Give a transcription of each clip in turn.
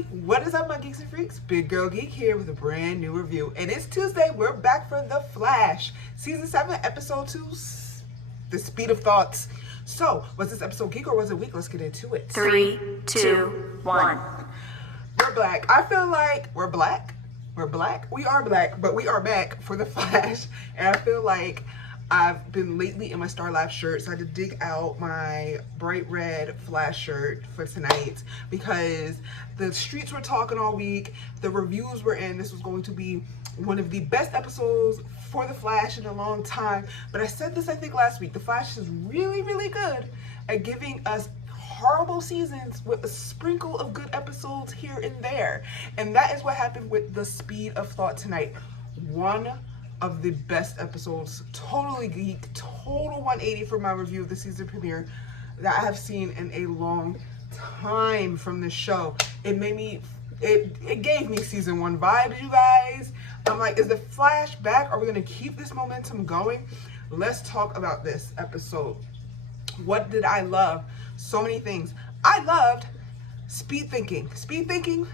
everybody, what is up my geeks and freaks? Big Girl Geek here with a brand new review. And it's Tuesday, we're back for The Flash. Season 7, Episode 2, The Speed of Thoughts. So, was this episode geek or was it weak? Let's get into it. 3, 2, 1. We're black. I feel like we're black. We're black. We are black, but we are back for The Flash. And I feel like I've been lately in my Star Lab shirt, so I had to dig out my bright red Flash shirt for tonight because the streets were talking all week. The reviews were in. This was going to be one of the best episodes for The Flash in a long time. But I said this, I think, last week. The Flash is really, really good at giving us horrible seasons with a sprinkle of good episodes here and there. And that is what happened with The Speed of Thought tonight. One of the best episodes, totally geek, total 180 for my review of the season premiere that I have seen in a long time from this show. It made me, it gave me season 1 vibes, you guys. I'm like, is the Flash back? Are we gonna keep this momentum going? Let's talk about this episode. What did I love? So many things. I loved speed thinking. Speed thinking,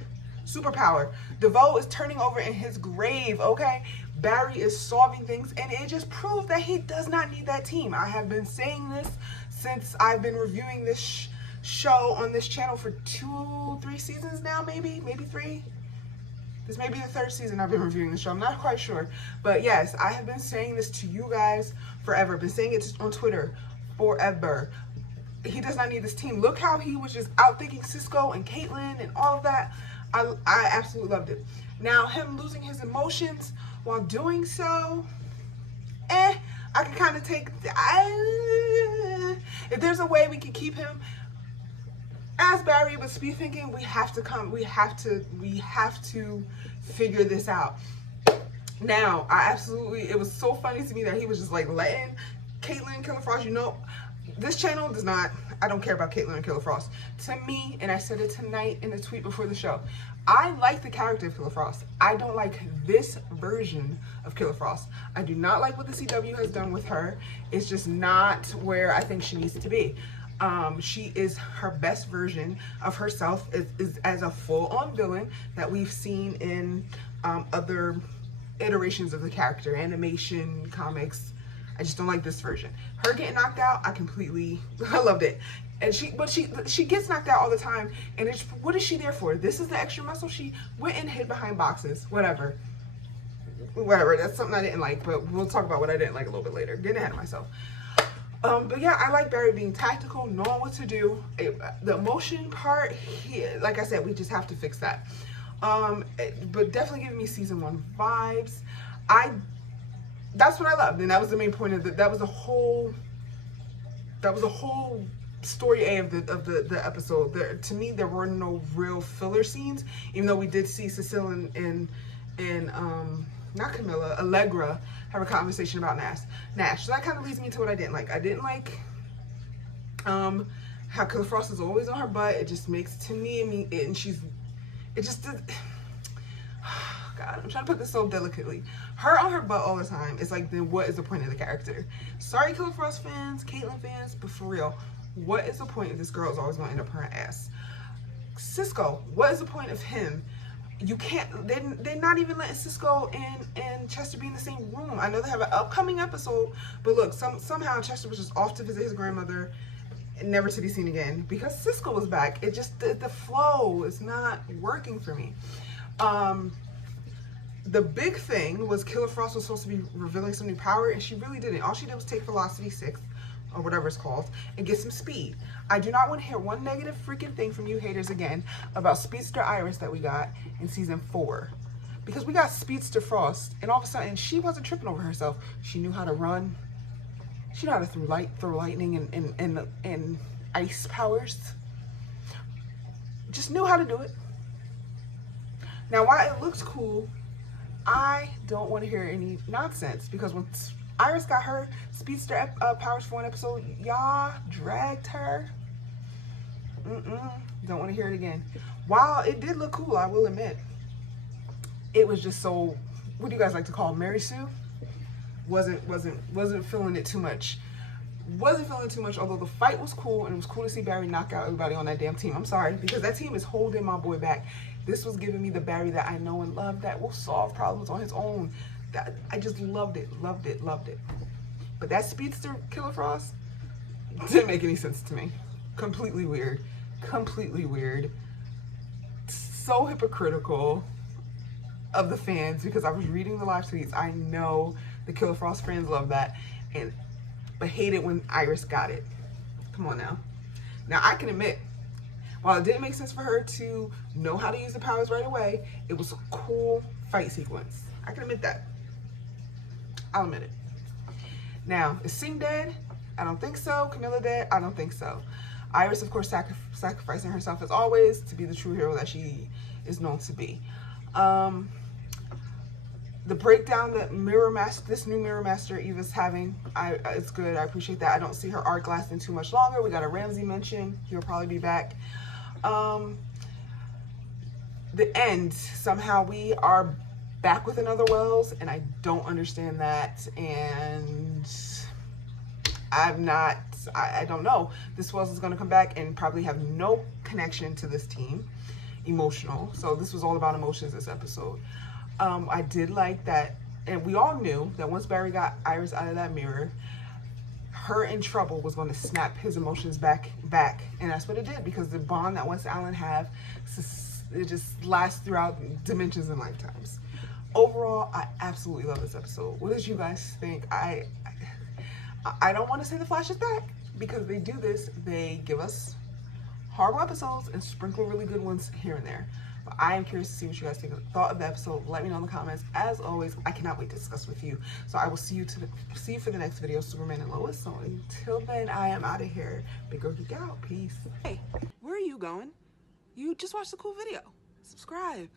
superpower. DeVoe is turning over in his grave, okay? Barry is solving things, and it just proves that he does not need that team. I have been saying this since I've been reviewing this show on this channel for 2-3 seasons now, maybe 3. This may be the 3rd season I've been reviewing the show. I'm not quite sure. But yes, I have been saying this to you guys forever. I've been saying it on Twitter forever. He does not need this team. Look how he was just outthinking Cisco and Caitlin and all of that. I absolutely loved it. Now, him losing his emotions while doing so, I can kind of take, if there's a way we can keep him as Barry but speed thinking, we have to figure this out. Now, it was so funny to me that he was just like letting Caitlin, Killer Frost, you know, this channel does not, I don't care about Caitlin and Killer Frost. To me, and I said it tonight in the tweet before the show, I like the character of Killer Frost. I don't like this version of Killer Frost. I do not like what the CW has done with her. It's just not where I think she needs to be. She is her best version of herself is as a full-on villain that we've seen in other iterations of the character, animation, comics. I just don't like this version. Her getting knocked out, I loved it. And she gets knocked out all the time. And what is she there for? This is the extra muscle. She went and hid behind boxes. Whatever. That's something I didn't like. But we'll talk about what I didn't like a little bit later. Getting ahead of myself. But yeah, I like Barry being tactical, knowing what to do. The emotion part, like I said, we just have to fix that. But definitely giving me season 1 vibes. That's what I loved, and that was the main point of that was the whole story A of the episode. To me, there were no real filler scenes, even though we did see Cecile and not Camilla, Allegra have a conversation about Nash. So that kind of leads me to what I didn't like. I didn't like how Killer Frost is always on her butt. It just makes, to me, God, I'm trying to put this so delicately. Her on her butt all the time. It's like, then what is the point of the character? Sorry, Killer Frost fans, Caitlyn fans, but for real, what is the point if this girl is always going to end up her ass? Cisco, what is the point of him? You can't, they're not even letting Cisco and Chester be in the same room. I know they have an upcoming episode, but look, somehow Chester was just off to visit his grandmother, never to be seen again, because Cisco was back. It just, the flow is not working for me. The big thing was Killer Frost was supposed to be revealing some new power, and she really didn't. All she did was take Velocity 6, or whatever it's called, and get some speed. I do not want to hear one negative freaking thing from you haters again about Speedster Iris that we got in season 4. Because we got Speedster Frost, and all of a sudden, she wasn't tripping over herself. She knew how to run. She knew how to throw lightning and ice powers. Just knew how to do it. Now, while it looks cool, I don't want to hear any nonsense, because when Iris got her Speedster powers for 1 episode, y'all dragged her. Don't want to hear it again. While it did look cool, I will admit, it was just so, what do you guys like to call it, Mary Sue? Wasn't feeling it too much. Wasn't feeling too much, although the fight was cool, and it was cool to see Barry knock out everybody on that damn team. I'm sorry, because that team is holding my boy back. This was giving me the Barry that I know and love that will solve problems on his own. That I just loved it, loved it, loved it. But that speedster Killer Frost didn't make any sense to me. Completely weird. Completely weird. So hypocritical of the fans, because I was reading the live tweets. I know the Killer Frost fans love that, but hate it when Iris got it. Come on now. Now I can admit, while it didn't make sense for her to know how to use the powers right away, it was a cool fight sequence. I can admit that. I'll admit it. Now, is Sing dead? I don't think so. Camilla dead? I don't think so. Iris, of course, sacrificing herself as always to be the true hero that she is known to be. The breakdown that this new Mirror Master Eva's having, it's good. I appreciate that. I don't see her arc lasting too much longer. We got a Ramsey mention. He'll probably be back. The end. Somehow we are back with another Wells, and I don't understand that. And I don't know. This Wells is going to come back and probably have no connection to this team. Emotional. So this was all about emotions this episode. I did like that, and we all knew that once Barry got Iris out of that mirror, her in trouble was going to snap his emotions back, and that's what it did, because the bond that Wes Allen have, it just lasts throughout dimensions and lifetimes. Overall, I absolutely love this episode. What did you guys think? I don't want to say the Flash is back, because they do this. They give us horrible episodes and sprinkle really good ones here and there. But I am curious to see what you guys thought of the episode. Let me know in the comments. As always, I cannot wait to discuss with you. So I will see you for the next video, Superman and Lois. So until then, I am out of here. Big Girl Geek out. Peace. Hey, where are you going? You just watched a cool video. Subscribe.